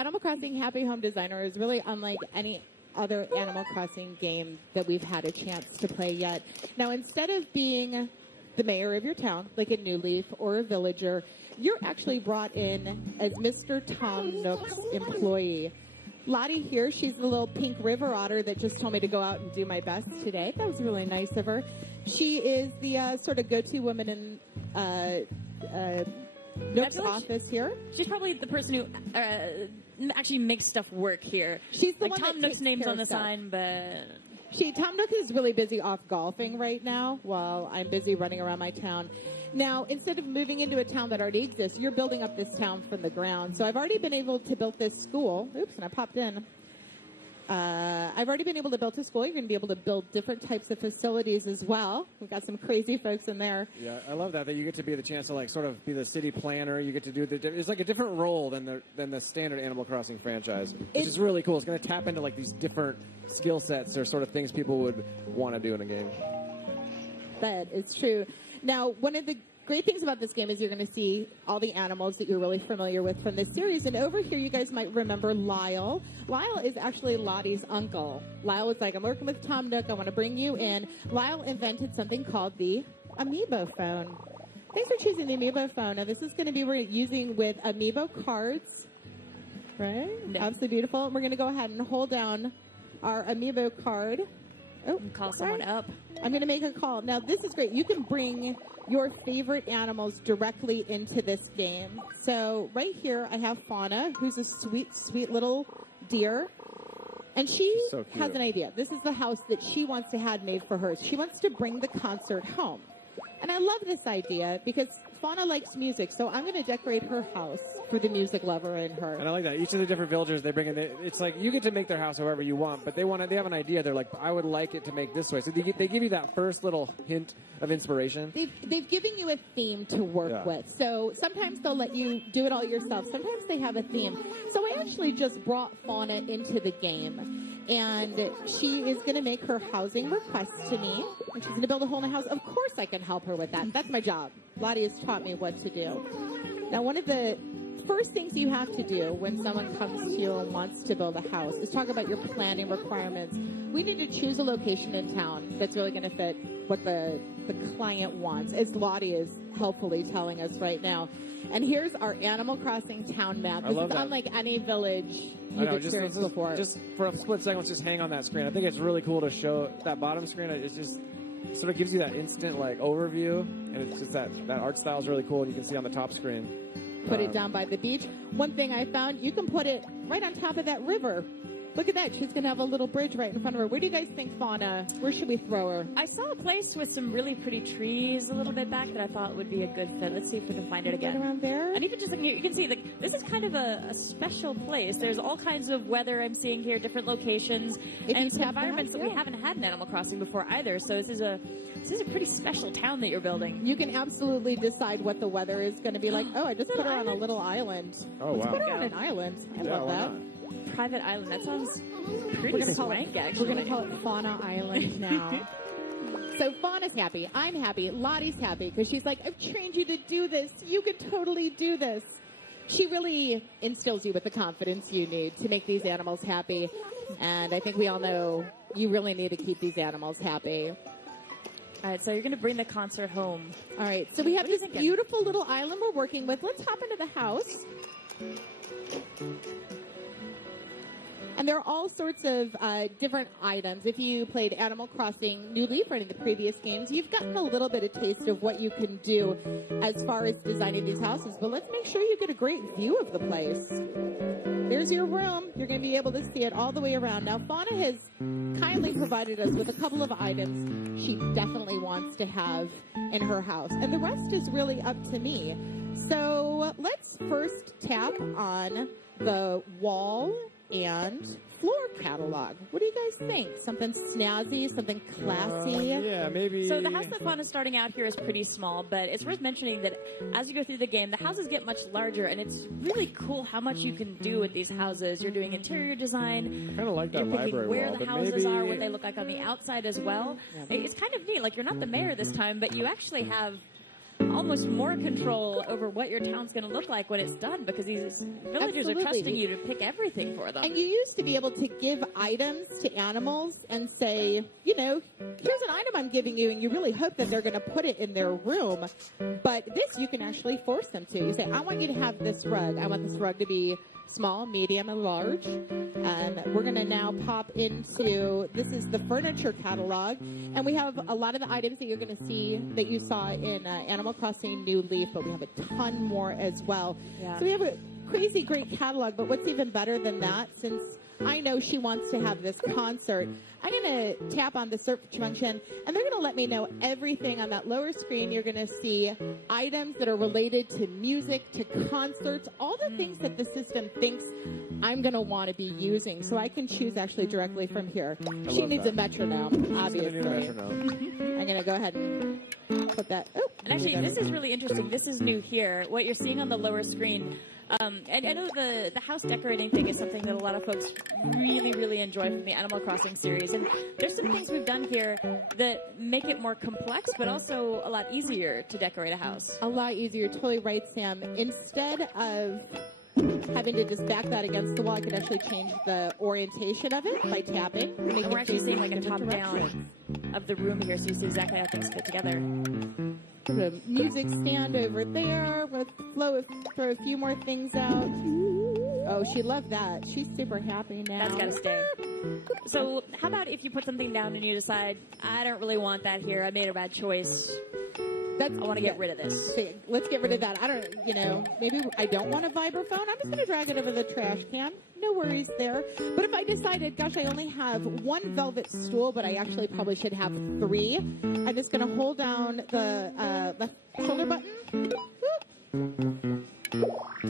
Animal Crossing Happy Home Designer is really unlike any other Animal Crossing game that we've had a chance to play yet. Now, instead of being the mayor of your town, like a New Leaf or a villager, you're actually brought in as Mr. Tom Nook's employee. Lottie here, she's the little pink river otter that just told me to go out and do my best today. That was really nice of her. She is the sort of go-to woman in Nook's office here. She's probably the person who actually makes stuff work here. She's the like one Tom that Nook's name's on the sign, but... Tom Nook is really busy off golfing right now while I'm busy running around my town. Now, instead of moving into a town that already exists, you're building up this town from the ground. So I've already been able to build this school. Oops, and I popped in. I've already been able to build a school. You're going to be able to build different types of facilities as well. We've got some crazy folks in there. Yeah, I love that you get to be the chance to like sort of be the city planner. You get to do it's like a different role than the standard Animal Crossing franchise, which is really cool. It's going to tap into like these different skill sets or sort of things people would want to do in a game. That is true. Now, one of the great things about this game is you're going to see all the animals that you're really familiar with from this series. And over here, you guys might remember Lyle. Lyle is actually Lottie's uncle. Lyle was like, I'm working with Tom Nook. I want to bring you in. Lyle invented something called the Amiibo phone. Thanks for choosing the Amiibo phone. Now, this is going to be we're using with Amiibo cards. Right? No. Absolutely beautiful. We're going to go ahead and hold down our Amiibo card. Oh, and call someone up. I'm going to make a call. Now, this is great. You can bring your favorite animals directly into this game. So right here, I have Fauna, who's a sweet, sweet little deer. And she has an idea. This is the house that she wants to have made for her. She wants to bring the concert home. And I love this idea because Fauna likes music, so I'm going to decorate her house for the music lover in her. And I like that. Each of the different villagers they bring in, it's like you get to make their house however you want, but they have an idea. They're like, I would like it to make this way. So they give you that first little hint of inspiration. They've given you a theme to work with. So sometimes they'll let you do it all yourself. Sometimes they have a theme. So I actually just brought Fauna into the game. And she is going to make her housing request to me. And she's going to build a whole new house. Of course I can help her with that. That's my job. Lottie has taught me what to do. Now, one of the first things you have to do when someone comes to you and wants to build a house is talk about your planning requirements. We need to choose a location in town that's really going to fit what the client wants, as Lottie is helpfully telling us right now. And here's our Animal Crossing town map. This is unlike any village you've experienced before. Just for a split second, let's just hang on that screen. I think it's really cool to show that bottom screen. It just sort of gives you that instant like overview, and it's just that art style is really cool. And you can see on the top screen. Put it down by the beach. One thing I found, you can put it right on top of that river. Look at that. She's going to have a little bridge right in front of her. Where do you guys think, Fauna? Where should we throw her? I saw a place with some really pretty trees a little bit back that I thought would be a good fit. Let's see if we can find it again. Right around there? And even just like you can see, like, this is kind of a special place. There's all kinds of weather I'm seeing here, different locations, and some environments that we haven't had in Animal Crossing before either. So this is a pretty special town that you're building. You can absolutely decide what the weather is going to be like. Oh, I just put her on a little island. Oh, Let's wow. put her on an island. I love that. Private island. That sounds pretty swank, actually. We're going to call it Fauna Island now. So Fauna's happy. I'm happy. Lottie's happy because she's like, I've trained you to do this. You can totally do this. She really instills you with the confidence you need to make these animals happy. And I think we all know you really need to keep these animals happy. All right, so you're going to bring the concert home. All right, so we have this beautiful little island we're working with. Let's hop into the house. And there are all sorts of different items. If you played Animal Crossing New Leaf or any of the previous games, you've gotten a little bit of taste of what you can do as far as designing these houses. But let's make sure you get a great view of the place. There's your room. You're going to be able to see it all the way around. Now, Fauna has kindly provided us with a couple of items she definitely wants to have in her house. And the rest is really up to me. So let's first tap on the wall and floor catalog. What do you guys think? Something snazzy, something classy? Yeah, maybe. So the house that Fauna is starting out here is pretty small, but it's worth mentioning that as you go through the game, the houses get much larger, and it's really cool how much you can do with these houses. You're doing interior design. I kind of like that library where wall, the houses are, what they look like on the outside as well. It's kind of neat. Like, you're not the mayor this time, but you actually have almost more control over what your town's going to look like when it's done, because these villagers are trusting you to pick everything for them. And you used to be able to give items to animals and say, you know, here's an item I'm giving you, and you really hope that they're going to put it in their room. But this you can actually force them to. You say, I want you to have this rug. I want this rug to be small, medium, and large. We're going to now pop into, this is the furniture catalog, and we have a lot of the items that you're going to see that you saw in Animal Crossing New Leaf, but we have a ton more as well. Yeah. So we have a crazy great catalog, but what's even better than that, since I know she wants to have this concert, I'm going to tap on the search function, and they're going to let me know everything on that lower screen. You're going to see items that are related to music, to concerts, all the things that the system thinks I'm going to want to be using. So I can choose actually directly from here. She needs a metronome, obviously. I'm going to go ahead and put that. Oh, and actually, this is really interesting. This is new here. What you're seeing on the lower screen. And I know the house decorating thing is something that a lot of folks really, really enjoy from the Animal Crossing series. And there's some things we've done here that make it more complex, but also a lot easier to decorate a house. A lot easier. Totally right, Sam. Instead of having to just back that against the wall, I could actually change the orientation of it by tapping. And we're actually seeing like a top-down of the room here, so you see exactly how things fit together. Put a music stand over there. We'll throw a few more things out. Oh, she loved that. She's super happy now. That's got to stay. So how about if you put something down and you decide, I don't really want that here. I made a bad choice. I want to get rid of this. Okay, let's get rid of that. I don't, maybe I don't want a vibraphone. I'm just going to drag it over the trash can. No worries there. But if I decided, gosh, I only have one velvet stool, but I actually probably should have 3, I'm just going to hold down the left shoulder button.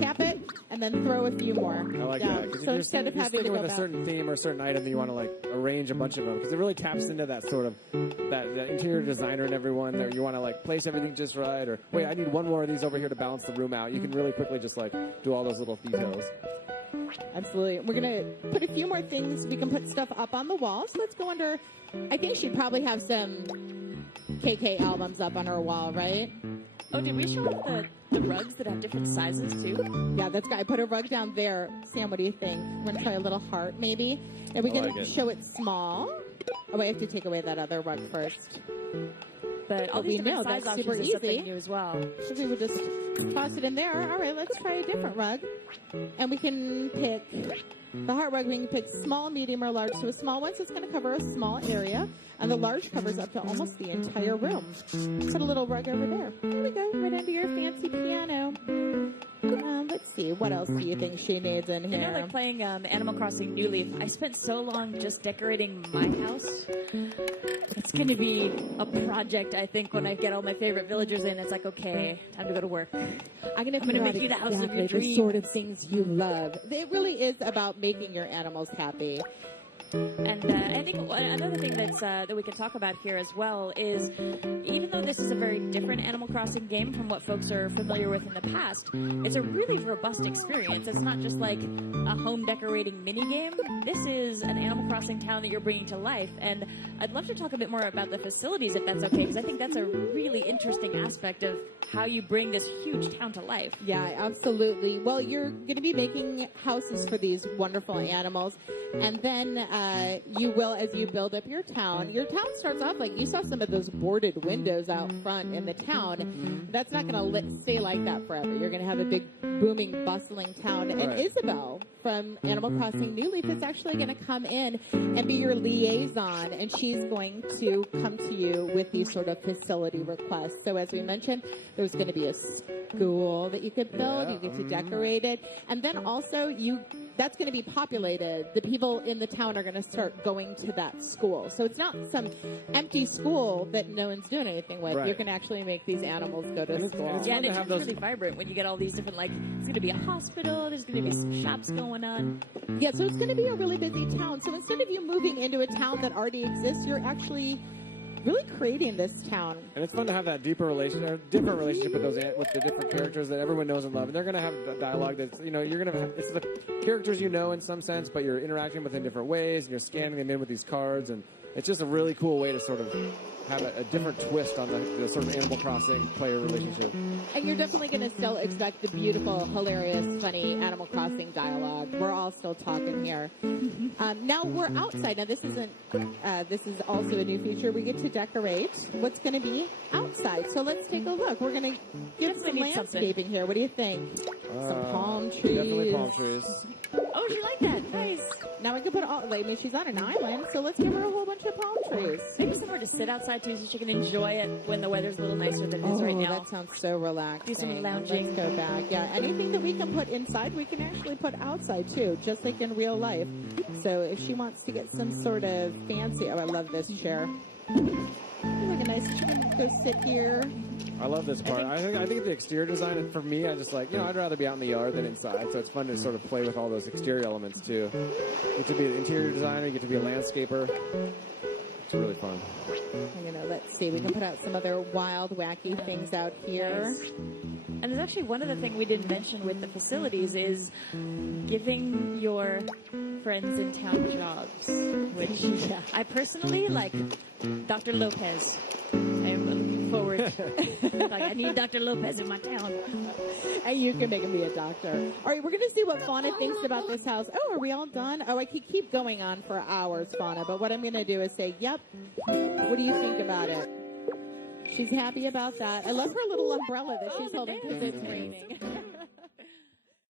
Tap it, and then throw a few more. I like down. that. So instead of having to go with back. a certain theme or a certain item that you want to like arrange a bunch of them, because it really taps into that sort of that interior designer in everyone. There, you want to like place everything just right, or wait, I need one more of these over here to balance the room out. You can really quickly just like do all those little details. Absolutely. We're going to put a few more things. We can put stuff up on the wall. So let's go under. I think she'd probably have some KK albums up on her wall, right? Oh, did we show off the rugs that have different sizes, too? Yeah, that's good. I put a rug down there. Sam, what do you think? We're going to try a little heart, maybe? And we're going to show it small. Oh, wait, I have to take away that other rug first. But all these different size options is something new as well. So we would just toss it in there. All right, let's try a different rug. And we can pick the heart rug. We can pick small, medium, or large. So a small one, so it's going to cover a small area. And the large covers up to almost the entire room. Put a little rug over there. There we go, right under your fancy piano. Let's see, what else do you think she needs in here? You know, like playing Animal Crossing New Leaf, I spent so long just decorating my house. It's going to be a project, I think, when I get all my favorite villagers in. It's like, okay, time to go to work. I'm going to make you the house of your dreams. The sort of things you love. It really is about making your animals happy. And I think another thing that we can talk about here as well is, even though this is a very different Animal Crossing game from what folks are familiar with in the past, it's a really robust experience. It's not just like a home decorating mini game. This is an Animal Crossing town that you're bringing to life. And I'd love to talk a bit more about the facilities, if that's okay, because I think that's a really interesting aspect of how you bring this huge town to life. Yeah, absolutely. Well, you're going to be making houses for these wonderful animals, and then you will, as you build up your town starts off like you saw some of those boarded windows out front in the town. That's not going to stay like that forever. You're going to have a big, booming, bustling town. And Isabel from Animal Crossing New Leaf is actually going to come in and be your liaison, and she's going to come to you with these sort of facility requests. So as we mentioned, there's going to be a school that you could build. You get to decorate it. And then also that's going to be populated. The people in the town are going to start going to that school. So it's not some empty school that no one's doing anything with. You can actually make these animals go to school. Yeah, and it's really vibrant when you get all these different, like, it's going to be a hospital, there's going to be some shops going on. Yeah, so it's going to be a really busy town. So instead of you moving into a town that already exists, you're actually really creating this town. And it's fun to have that different relationship with the different characters that everyone knows and love. And they're going to have the dialogue that's, you're going to have, it's the characters in some sense, but you're interacting with them in different ways, and you're scanning them in with these cards, and it's just a really cool way to sort of have a different twist on the sort of Animal Crossing player relationship. And you're definitely going to still expect the beautiful, hilarious, funny Animal Crossing dialogue. We're all still talking here. Now we're outside. Now this isn't. This is also a new feature. We get to decorate what's going to be outside. So let's take a look. We're going to get some landscaping here. What do you think? Some palm trees. Definitely palm trees. Oh, she like that. Nice. Now we can put all. I mean, she's on an island, so let's give her a whole bunch of palm trees. Maybe somewhere to sit outside too, so she can enjoy it when the weather's a little nicer than it is right now. That sounds so relaxing. Do some lounging. Let's go back. Yeah, anything that we can put inside, we can actually put outside too, just like in real life. So if she wants to get some sort of fancy, I love this chair. Look nice. She can go sit here. I love this part. I think the exterior design, for me, I just like, I'd rather be out in the yard than inside. So it's fun to sort of play with all those exterior elements too. You get to be an interior designer, you get to be a landscaper. It's really fun. Let's see. We can put out some other wild, wacky things out here. Nice. And there's actually one other thing we didn't mention with the facilities is giving your friends in town jobs, which I personally like. Dr. Lopez. I'm looking forward. I need Dr. Lopez in my town. And you can make him be a doctor. All right, we're going to see what Fauna thinks about this house. Oh, are we all done? Oh, I could keep going on for hours, Fauna, but what I'm going to do is say, yep. What do you think about it? She's happy about that. I love her little umbrella that she's holding because it's raining.